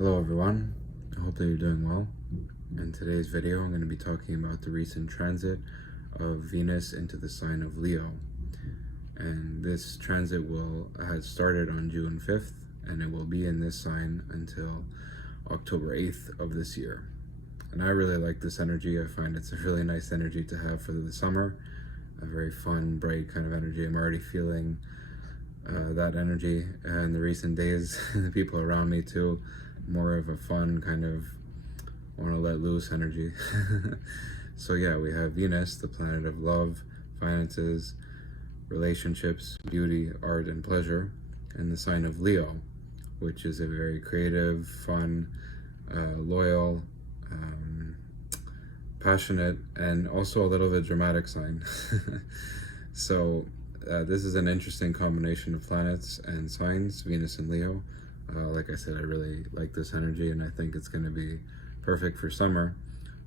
Hello everyone, I hope that you're doing well. In today's video I'm going to be talking about the recent transit of Venus into the sign of Leo. And this transit has started on June 5th and it will be in this sign until October 8th of this year. And I really like this energy. I find it's a really nice energy to have for the summer, a very fun, bright kind of energy. I'm already feeling that energy in the recent days. The people around me too, more of a fun kind of want to let loose energy. So yeah, we have Venus, the planet of love, finances, relationships, beauty, art, and pleasure, and the sign of Leo, which is a very creative, fun, loyal, passionate, and also a little bit dramatic sign. So this is an interesting combination of planets and signs, Venus and Leo. Like I said, I really like this energy and I think it's going to be perfect for summer,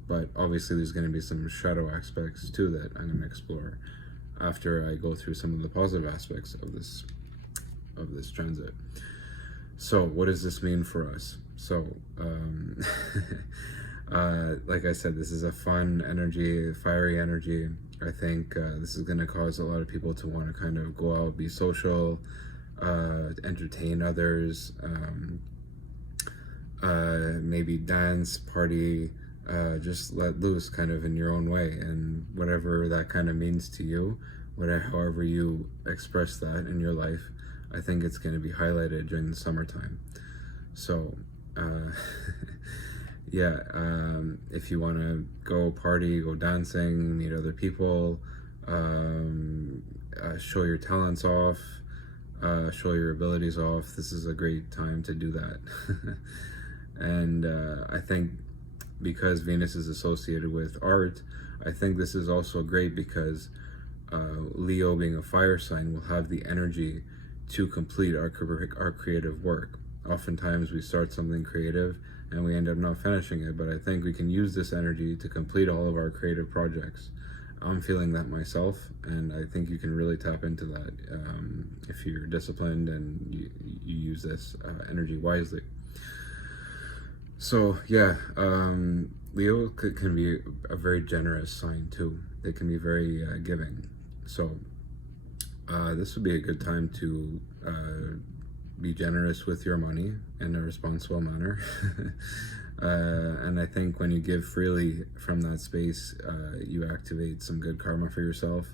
but obviously there's going to be some shadow aspects too that I'm going to explore after I go through some of the positive aspects of this transit. So what does this mean for us? So like I said, this is a fun energy, a fiery energy. I think this is going to cause a lot of people to want to kind of go out, be social, entertain others, maybe dance, party, just let loose kind of in your own way, and whatever that kind of means to you, however you express that in your life, I think it's going to be highlighted during the summertime. So yeah, if you want to go party, go dancing, meet other people, show your talents off, show your abilities off, this is a great time to do that. And I think because Venus is associated with art, I think this is also great because Leo, being a fire sign, will have the energy to complete our creative work. Oftentimes we start something creative and we end up not finishing it, but I think we can use this energy to complete all of our creative projects. I'm feeling that myself, and I think you can really tap into that if you're disciplined and you use this energy wisely. So yeah, Leo can be a very generous sign too. They can be very giving. So this would be a good time to be generous with your money in a responsible manner. And I think when you give freely from that space, you activate some good karma for yourself,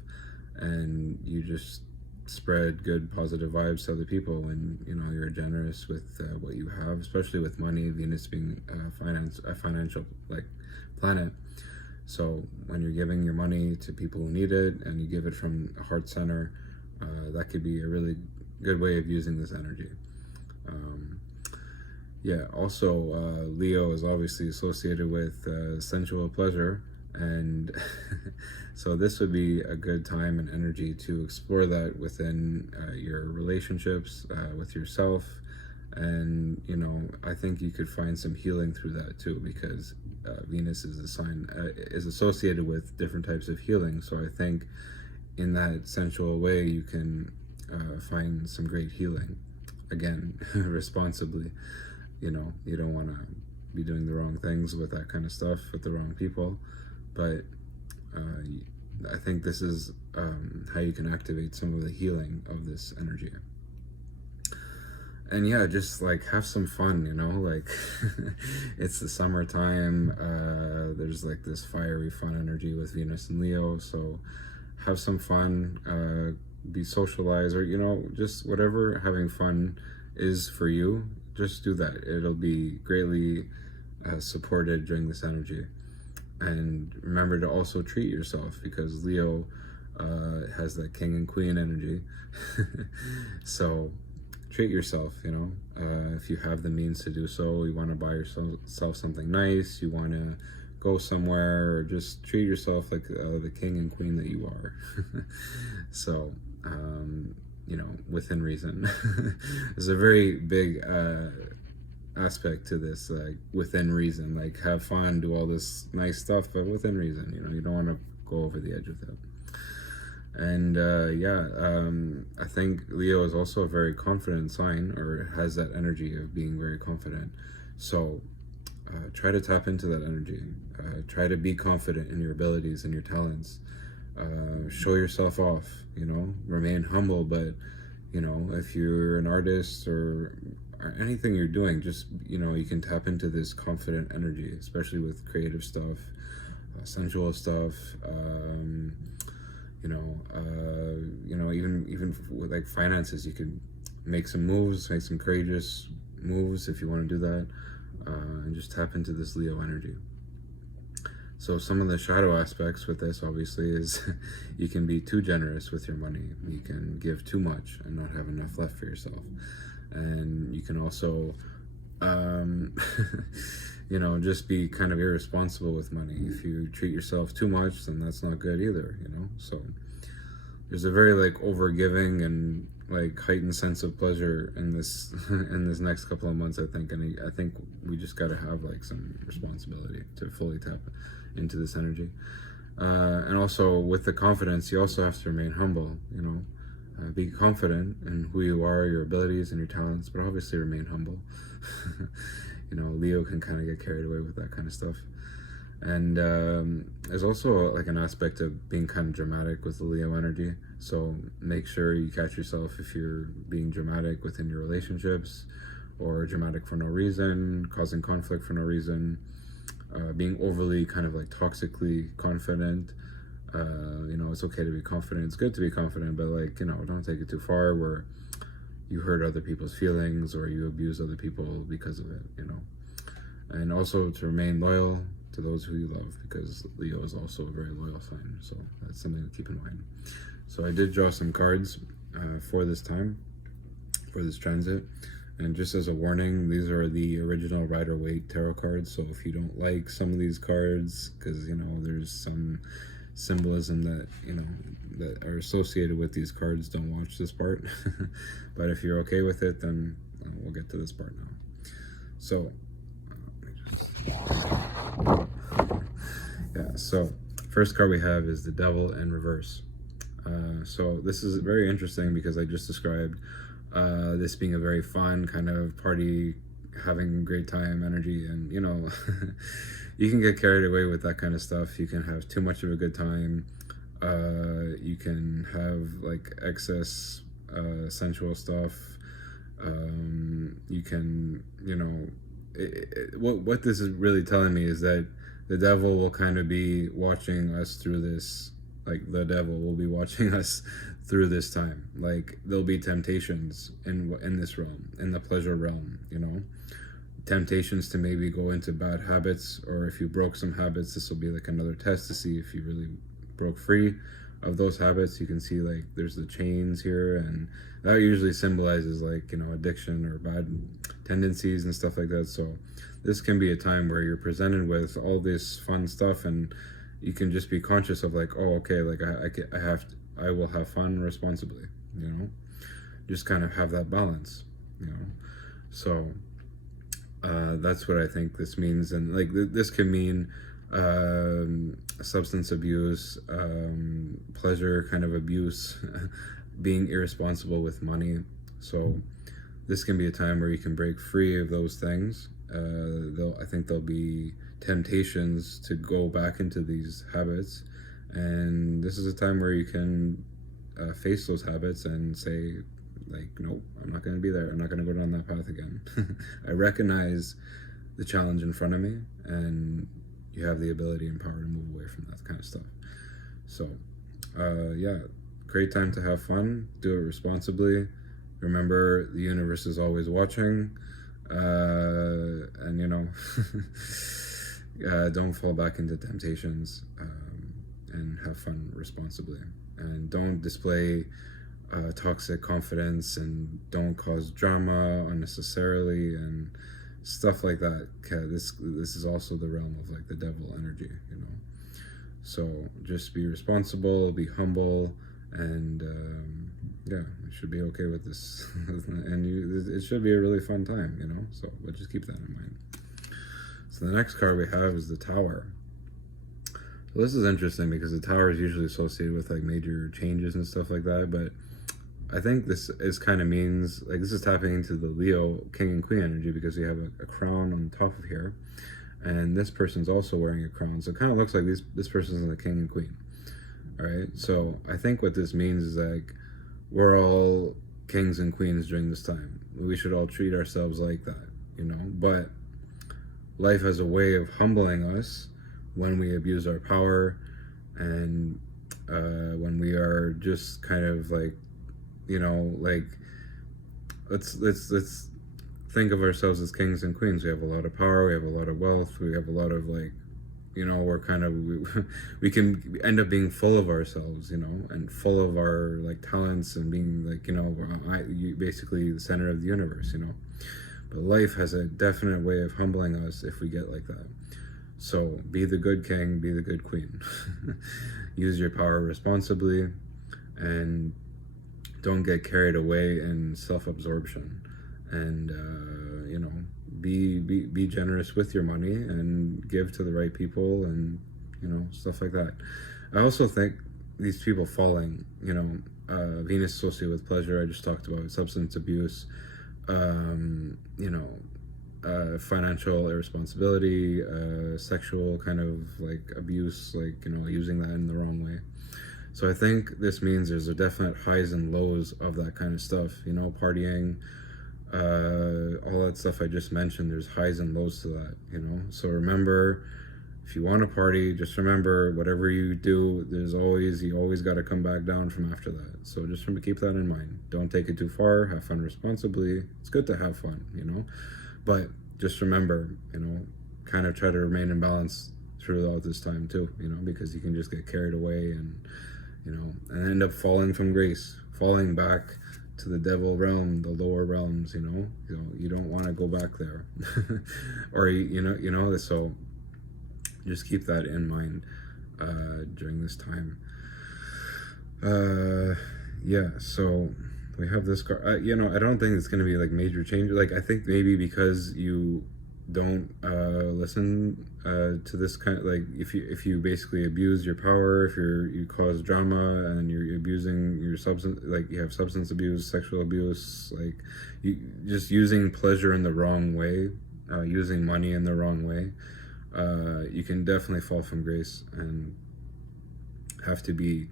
and you just spread good positive vibes to other people when you're generous with what you have, especially with money, Venus being a financial planet. So when you're giving your money to people who need it and you give it from a heart center, that could be a really good way of using this energy. Yeah, also Leo is obviously associated with sensual pleasure, and so this would be a good time and energy to explore that within your relationships with yourself. And I think you could find some healing through that too, because Venus is a sign is associated with different types of healing. So I think in that sensual way you can find some great healing, again, responsibly. You don't want to be doing the wrong things with that kind of stuff with the wrong people, but I think this is how you can activate some of the healing of this energy. And yeah, just have some fun, it's the summertime. There's this fiery fun energy with Venus and Leo, so have some fun, be socialized, or just whatever having fun is for you, just do that. It'll be greatly supported during this energy. And remember to also treat yourself, because Leo has that king and queen energy. So treat yourself, if you have the means to do so. You want to buy yourself something nice, you want to go somewhere, or just treat yourself like the king and queen that you are. So within reason. There's a very big aspect to this, within reason, have fun, do all this nice stuff, but within reason. You don't want to go over the edge with it. And I think Leo is also a very confident sign, or has that energy of being very confident. So try to tap into that energy. Try to be confident in your abilities and your talents. Show yourself off, remain humble, but if you're an artist or anything you're doing, just you can tap into this confident energy, especially with creative stuff, sensual stuff, even with like finances. You can make some moves, make some courageous moves if you want to do that, and just tap into this Leo energy. So some of the shadow aspects with this, obviously, is you can be too generous with your money. You can give too much and not have enough left for yourself. And you can also, just be kind of irresponsible with money. If you treat yourself too much, then that's not good either, So there's a very like over-giving and like heightened sense of pleasure in this in this next couple of months, I think. And I think we just got to have like some responsibility to fully tap into this energy. And also with the confidence, you also have to remain humble, be confident in who you are, your abilities and your talents, but obviously remain humble. Leo can kind of get carried away with that kind of stuff. And there's also like an aspect of being kind of dramatic with the Leo energy. So make sure you catch yourself if you're being dramatic within your relationships, or dramatic for no reason, causing conflict for no reason, being overly kind of like toxically confident. It's okay to be confident. It's good to be confident, but like, don't take it too far where you hurt other people's feelings or you abuse other people because of it, And also to remain loyal to those who you love, because Leo is also a very loyal sign. So that's something to keep in mind. So I did draw some cards for this time, for this transit. And just as a warning, these are the original Rider-Waite tarot cards. So if you don't like some of these cards, because, there's some symbolism that, that are associated with these cards, don't watch this part. But if you're okay with it, then we'll get to this part now. So, so first card we have is the Devil in reverse. So this is very interesting because I just described this being a very fun kind of party, having a great time energy, and you can get carried away with that kind of stuff. You can have too much of a good time. You can have like excess sensual stuff. You can, what this is really telling me is that the devil will kind of be watching us through this. Like the devil will be watching us through this time. Like there'll be temptations in this realm, in the pleasure realm, temptations to maybe go into bad habits, or if you broke some habits, this will be like another test to see if you really broke free of those habits. You can see like there's the chains here, and that usually symbolizes like addiction or bad tendencies and stuff like that. So this can be a time where you're presented with all this fun stuff, and you can just be conscious of like, oh, okay, like I will have fun responsibly, just kind of have that balance, so that's what I think this means. And like this can mean substance abuse, pleasure kind of abuse, being irresponsible with money. So this can be a time where you can break free of those things. I think there'll be temptations to go back into these habits, and this is a time where you can face those habits and say like, nope, I'm not going to be there. I'm not going to go down that path again. I recognize the challenge in front of me, and you have the ability and power to move away from that kind of stuff. So great time to have fun, do it responsibly. Remember, the universe is always watching, and don't fall back into temptations, and have fun responsibly, and don't display toxic confidence, and don't cause drama unnecessarily and stuff like that. This is also the realm of like the devil energy, so just be responsible, be humble, and you should be okay with this. And it should be a really fun time, so but just keep that in mind. So the next card we have is the Tower. Well, this is interesting because the tower is usually associated with like major changes and stuff like that, but I think this is kind of means like this is tapping into the Leo King and Queen energy because we have a crown on top of here, and this person's also wearing a crown, so it kind of looks like this person's the King and Queen. All right, so I think what this means is like we're all kings and queens during this time. We should all treat ourselves like that, you know. But life has a way of humbling us when we abuse our power and when we are just kind of like, you know, like let's think of ourselves as kings and queens. We have a lot of power, we have a lot of wealth, we have a lot of like, you know, we're kind of we can end up being full of ourselves, you know, and full of our like talents and being like, you know, basically the center of the universe, you know. But life has a definite way of humbling us if we get like that. So be the good king, be the good queen. Use your power responsibly, and don't get carried away in self-absorption. And you know, be generous with your money and give to the right people, and you know, stuff like that. I also think these people falling, you know, Venus associated with pleasure. I just talked about substance abuse, you know, financial irresponsibility, sexual kind of like abuse, like, you know, using that in the wrong way. So I think this means there's a definite highs and lows of that kind of stuff, you know, partying, all that stuff I just mentioned. There's highs and lows to that, you know. So remember, if you want to party, just remember whatever you do, you always got to come back down from after that. So just keep that in mind. Don't take it too far. Have fun responsibly. It's good to have fun, you know. But just remember, you know, kind of try to remain in balance throughout this time too, you know, because you can just get carried away and, you know, and end up falling from grace, falling back to the devil realm, the lower realms, you know. You don't want to go back there. Or, you know, so just keep that in mind during this time. Yeah, so we have this card. You know, I don't think it's going to be like major change. Like, I think maybe because you don't listen to this kind of, like, if you basically abuse your power, if you cause drama and you're abusing your substance, like you have substance abuse, sexual abuse, like you just using pleasure in the wrong way, using money in the wrong way, you can definitely fall from grace and have to be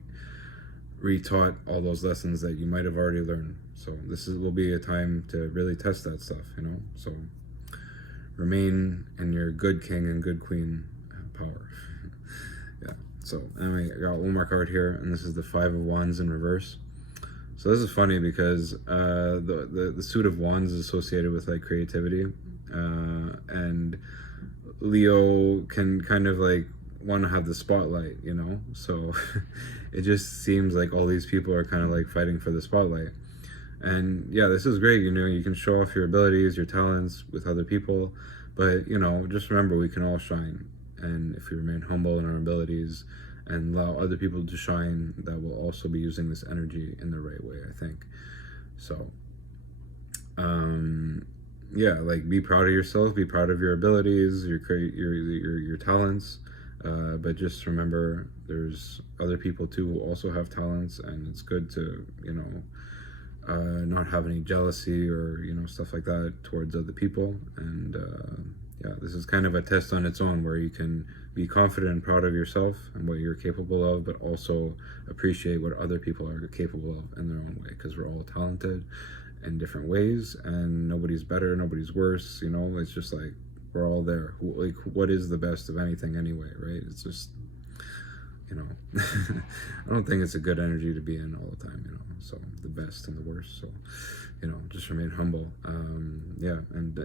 retaught all those lessons that you might have already learned. So will be a time to really test that stuff, you know. So remain in your good king and good queen power. Yeah. So anyway, I got one more card here, and this is the Five of Wands in reverse. So this is funny because the suit of wands is associated with like creativity, and Leo can kind of like want to have the spotlight, you know. So it just seems like all these people are kind of like fighting for the spotlight. And yeah, this is great, you know, you can show off your abilities, your talents with other people, but you know, just remember we can all shine. And if we remain humble in our abilities and allow other people to shine, that will also be using this energy in the right way, I think. So yeah, like be proud of yourself, be proud of your abilities, your talents, but just remember there's other people too who also have talents, and it's good to, you know, not have any jealousy or, you know, stuff like that towards other people. And yeah, this is kind of a test on its own where you can be confident and proud of yourself and what you're capable of, but also appreciate what other people are capable of in their own way, because we're all talented in different ways and nobody's better, nobody's worse, you know. It's just like we're all there. Like, what is the best of anything anyway, right? It's just, you know, I don't think it's a good energy to be in all the time, you know. So the best and the worst. So, you know, just remain humble. Yeah, and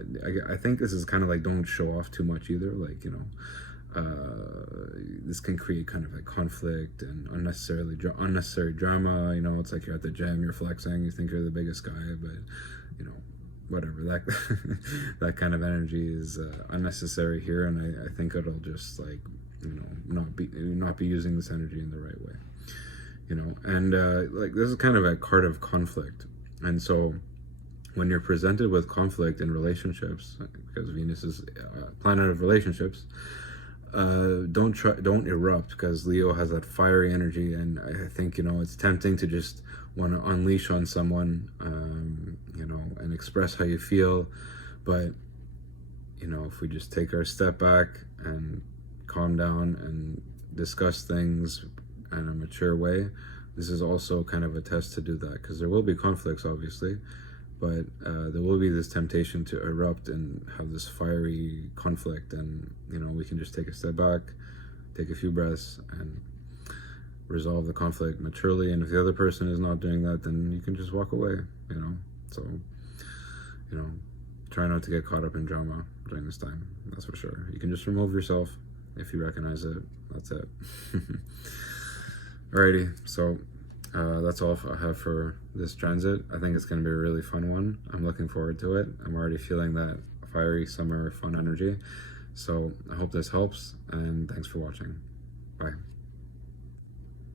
I think this is kind of like, don't show off too much either. Like, you know, this can create kind of like conflict and unnecessary drama. You know, it's like you're at the gym, you're flexing, you think you're the biggest guy, but you know, whatever. That that kind of energy is unnecessary here, and I think it'll just like, you know, not be using this energy in the right way, you know. And like, this is kind of a card of conflict, and so when you're presented with conflict in relationships, because Venus is a planet of relationships, don't erupt, because Leo has that fiery energy, and I think, you know, it's tempting to just want to unleash on someone, you know, and express how you feel. But, you know, if we just take our step back and calm down and discuss things in a mature way, this is also kind of a test to do that, because there will be conflicts, obviously, but there will be this temptation to erupt and have this fiery conflict. And, you know, we can just take a step back, take a few breaths, and resolve the conflict maturely. And if the other person is not doing that, then you can just walk away, you know. So, you know, try not to get caught up in drama during this time, that's for sure. You can just remove yourself if you recognize it. That's it. Alrighty, so that's all I have for this transit. I think it's going to be a really fun one. I'm looking forward to it. I'm already feeling that fiery summer fun energy. So I hope this helps, and thanks for watching. Bye.